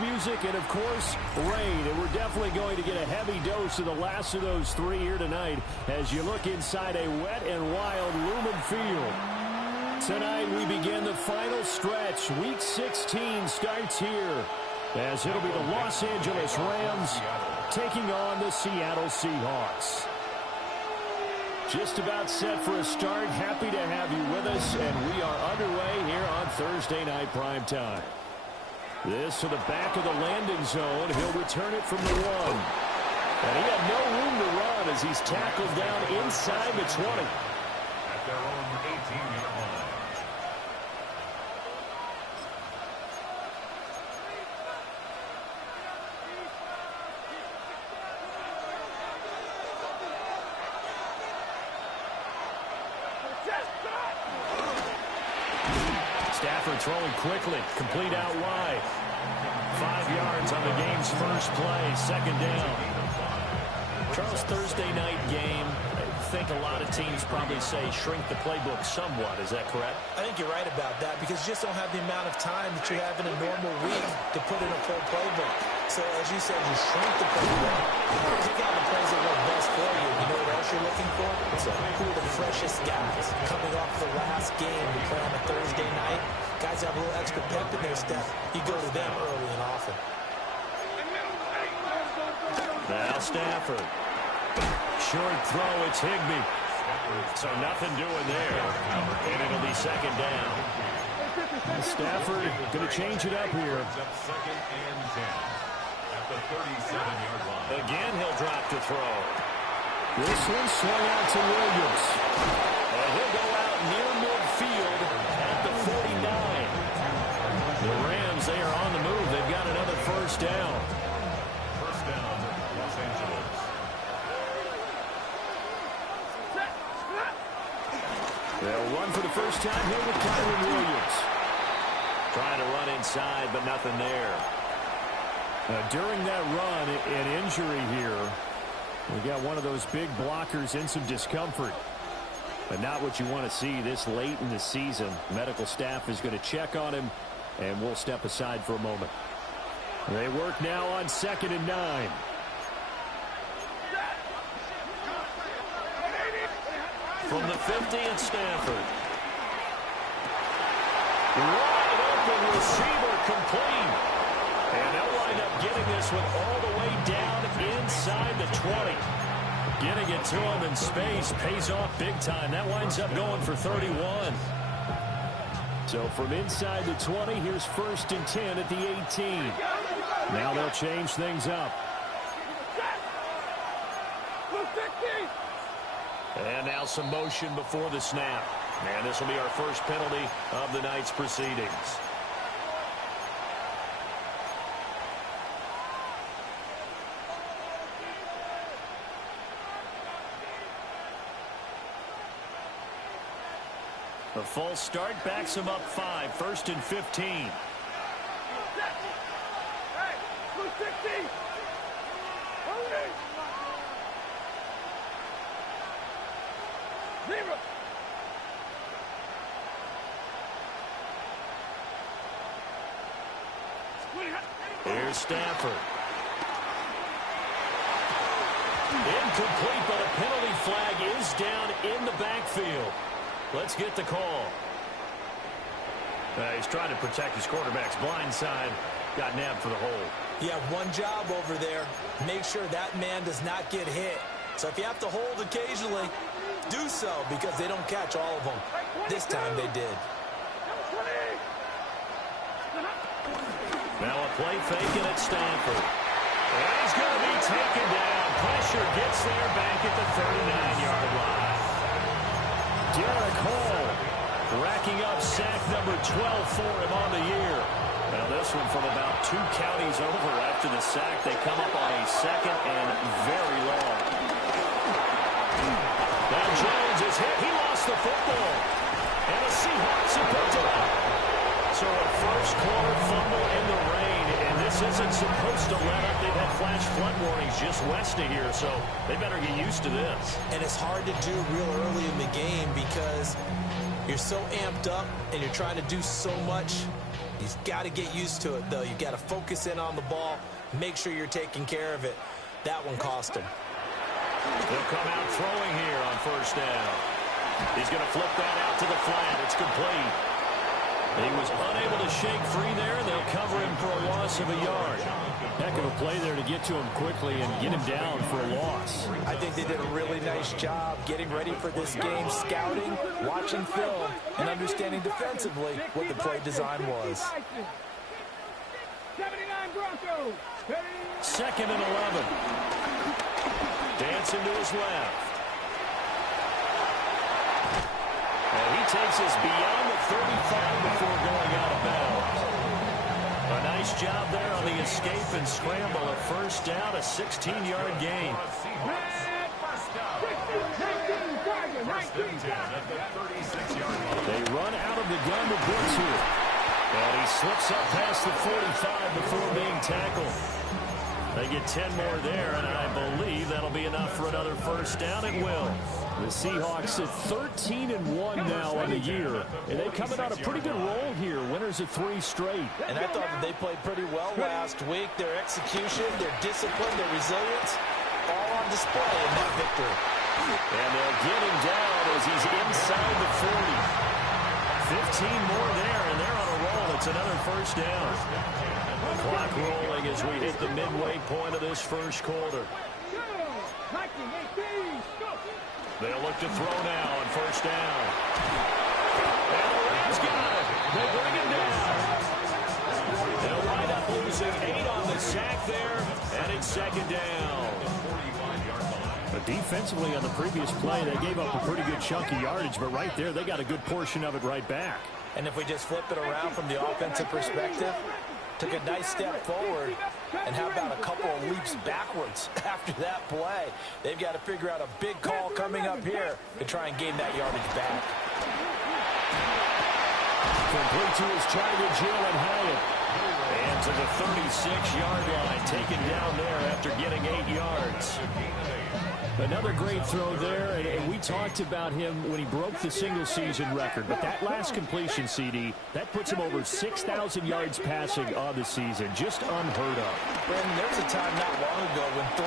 Music and, of course, rain. And we're definitely going to get a heavy dose of the last of those three here tonight as you look inside a wet and wild Lumen Field. Tonight we begin the final stretch. Week 16 starts here as it'll be the Los Angeles Rams taking on the Seattle Seahawks. Just about set for a start. Happy to have you with us, and we are underway here on Thursday Night Primetime. This to the back of the landing zone. He'll return it from the 1. And he had no room to run as he's tackled down inside the 20. At their own 18-yard line. Stafford throwing quickly, complete out wide. 5 yards on the game's first play, second down. Charles, Thursday night game, I think a lot of teams probably say shrink the playbook somewhat. Is that correct? I think you're right about that because you just don't have the amount of time that you have in a normal week to put in a full playbook. So, as you said, you shrink the playbook. Pick out the plays that work best for you. You know what else you're looking for? So, who are the freshest guys coming off the last game to play on a Thursday night? Guys have a little extra pep in their step. You go to them early and often. Now Stafford. Short throw, it's Higbee. So nothing doing there. And it'll be second down. Stafford going to change it up here. Second and 10 at the 37-yard line. Again, he'll drop to throw. This one swung out to Williams. And he'll go out near midfield at the 49. The Rams, they are on the move. They've got another first down. First down, Los Angeles. They'll run for the first time here with Kyron Williams. Trying to run inside, but nothing there. During that run, an injury here. We got one of those big blockers in some discomfort. But not what you want to see this late in the season. Medical staff is going to check on him, and we'll step aside for a moment. They work now on 2nd and 9. From the 50 at Stafford. Wide open receiver complete. And they'll wind up getting this one all the way down inside the 20. Getting it to him in space pays off big time. That winds up going for 31. So from inside the 20, here's 1st and 10 at the 18. Now they'll change things up. And now some motion before the snap. And this will be our first penalty of the night's proceedings. The false start backs him up 5, 1st and 15. Hey, 260. Hurry. 0. Here's Stafford. Incomplete, but a penalty flag is down in the backfield. Let's get the call. He's trying to protect his quarterback's blind side. Got nabbed for the hold. You have one job over there. Make sure that man does not get hit. So if you have to hold occasionally, do so because they don't catch all of them. This time they did. Now a play faking at Stanford. And he's going to be taken down. Pressure gets there back at the 39-yard line. Derek Hall racking up sack number 12 for him on the year. Now this one from about 2 counties over after the sack. They come up on a 2nd and very long. Now Jones is hit. He lost the football. And the Seahawks have picked it up. So a first-quarter fumble in the rain, and this isn't supposed to let up. They've had flash flood warnings just west of here, so they better get used to this. And it's hard to do real early in the game because you're so amped up and you're trying to do so much He's got to get used to it, though. You've got to focus in on the ball, make sure you're taking care of it. That one cost him. He'll come out throwing here on first down. He's going to flip that out to the flat. It's complete. He was unable to shake free there, and they'll cover him for a loss of a yard. Heck of a play there to get to him quickly and get him down for a loss. I think they did a really nice job getting ready for this game, scouting, watching film, and understanding defensively what the play design was. 79 Broncos. 2nd and 11. Dancing to his left. And he takes us beyond the 35 before going out of bounds. A nice job there on the escape and scramble. A first down, a 16-yard gain. They run out of the gun to blitz here. And he slips up past the 45 before being tackled. They get 10 more there, and I believe that'll be enough for another first down. It will. The Seahawks at 13-1 now on the year, and they coming on a pretty good roll here. Winners of 3 straight. And I thought that they played pretty well last week. Their execution, their discipline, their resilience, all on display in that victory. And they'll get him down as he's inside the 40. 15 more there, and they're on a roll. It's another first down. Clock rolling as we hit the midway point of this first quarter. They'll look to throw now on first down. And the Rams got it. They bring him down. They'll wind up losing 8 on the sack there, and it's 2nd down. But defensively on the previous play, they gave up a pretty good chunk of yardage, but right there, they got a good portion of it right back. And if we just flip it around from the offensive perspective, took a nice step forward, and how about a couple of leaps backwards after that play? They've got to figure out a big call coming up here to try and gain that yardage back. Complete to his target, Jalen Hyatt. And to the 36-yard line, taken down there after getting 8 yards. Another great throw there, and we talked about him when he broke the single-season record. But that last completion, CD, that puts him over 6,000 yards passing on the season. Just unheard of. Brandon, there was a time not long ago when 3,000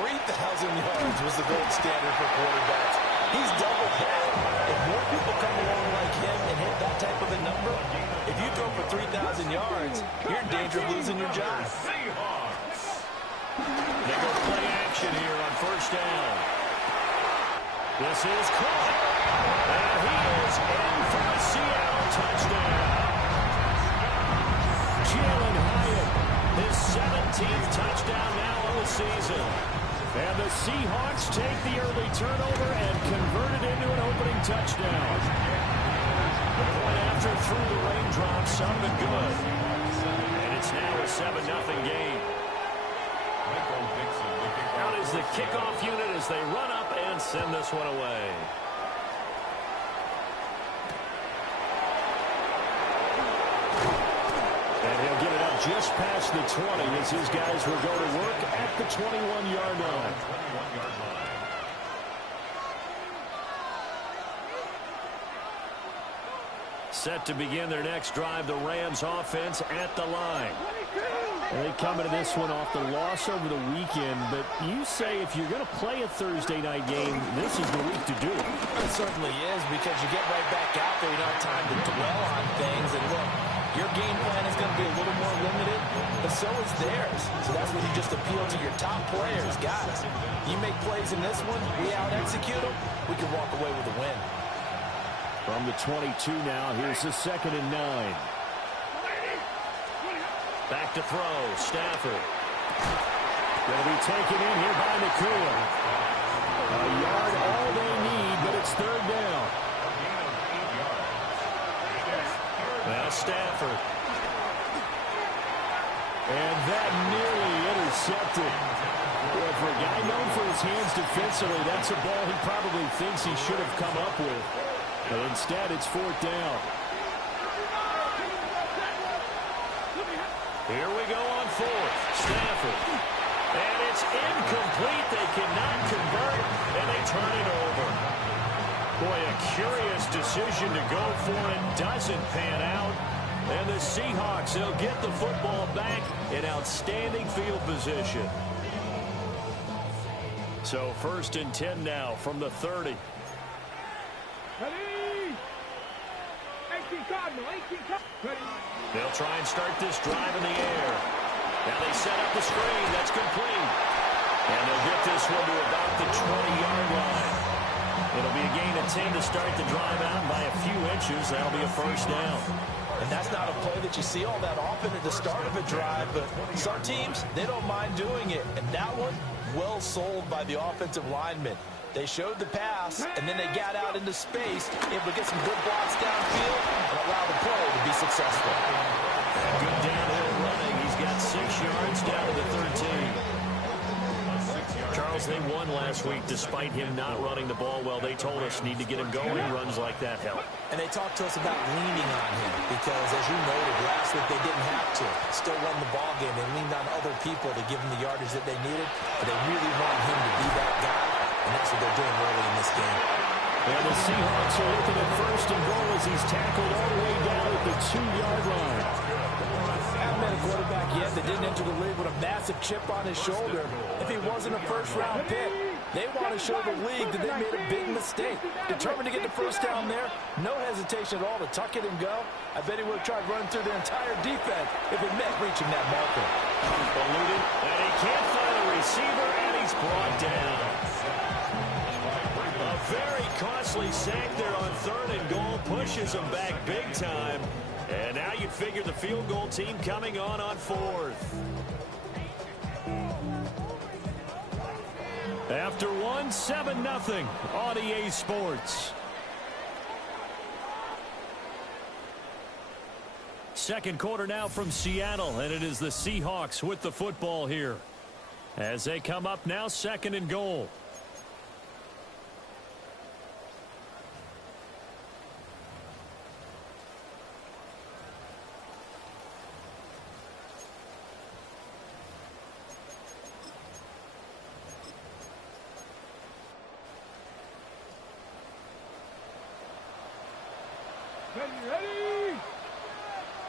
yards was the gold standard for quarterbacks. He's doubled that. If more people come along like him and hit that type of a number, if you throw for 3,000 yards, you're in danger of losing your job. They go play action here on first down. This is caught, and he is in for a Seattle touchdown. Jalen Hyatt, his 17th touchdown now of the season. And the Seahawks take the early turnover and convert it into an opening touchdown. The point after through the raindrops, something good. And it's now a 7-0 game. Out is the kickoff unit as they run up and send this one away. And he'll get it up just past the 20 as his guys will go to work at the 21-yard line. Set to begin their next drive, the Rams offense at the line. And they come into this one off the loss over the weekend, but you say if you're going to play a Thursday night game, this is the week to do it. It certainly is, because you get right back out there. You don't have time to dwell on things. And look, your game plan is going to be a little more limited, but so is theirs. So that's when you just appeal to your top players. Guys, you make plays in this one, we out-execute them, we can walk away with a win. From the 22 now, here's the 2nd and 9. Back to throw, Stafford. Going to be taken in here by Nakua. A yard all they need, but it's 3rd down. Now Stafford. And that nearly intercepted. Well, for a guy known for his hands defensively, that's a ball he probably thinks he should have come up with. But instead, it's 4th down. Here we go on 4th. Stafford. And it's incomplete. They cannot convert, and they turn it over. Boy, a curious decision to go for it. Doesn't pan out. And the Seahawks, they'll get the football back in outstanding field position. So 1st and 10 now from the 30. Ready? 18 Cardinal, 18 Cardinal. They'll try and start this drive in the air. Now they set up the screen. That's complete. And they'll get this one to about the 20-yard line. It'll be a gain of 10 to start the drive out by a few inches. That'll be a first down. And that's not a play that you see all that often at the start of a drive, but some teams, they don't mind doing it. And that one, well sold by the offensive lineman. They showed the pass, and then they got out into space, able to get some good blocks downfield and allow the play to be successful. Good downhill running. He's got 6 yards down to the 13. Charles, they won last week despite him not running the ball well. They told us need to get him going. Runs like that help. And they talked to us about leaning on him because, as you noted, last week they didn't have to. Still won the ball game. They leaned on other people to give them the yardage that they needed, but they really wanted him to be that guy, and that's what they're doing early in this game. And the Seahawks are looking at 1st and goal as he's tackled all the way down at the 2-yard line. Haven't met a quarterback yet that didn't enter the league with a massive chip on his shoulder. If he wasn't a first-round pick, they want to show the league that they made a big mistake. Determined to get the first down there, no hesitation at all to tuck it and go. I bet he would have tried running through the entire defense if it meant reaching that marker. Eluded, and he can't find a receiver, and he's brought down. A very costly sack there on 3rd and goal, pushes him back big time. And now you figure the field goal team coming on 4th. After 1, 7-0 on EA Sports. Second quarter now from Seattle, and it is the Seahawks with the football here. As they come up now, 2nd and goal. Ready?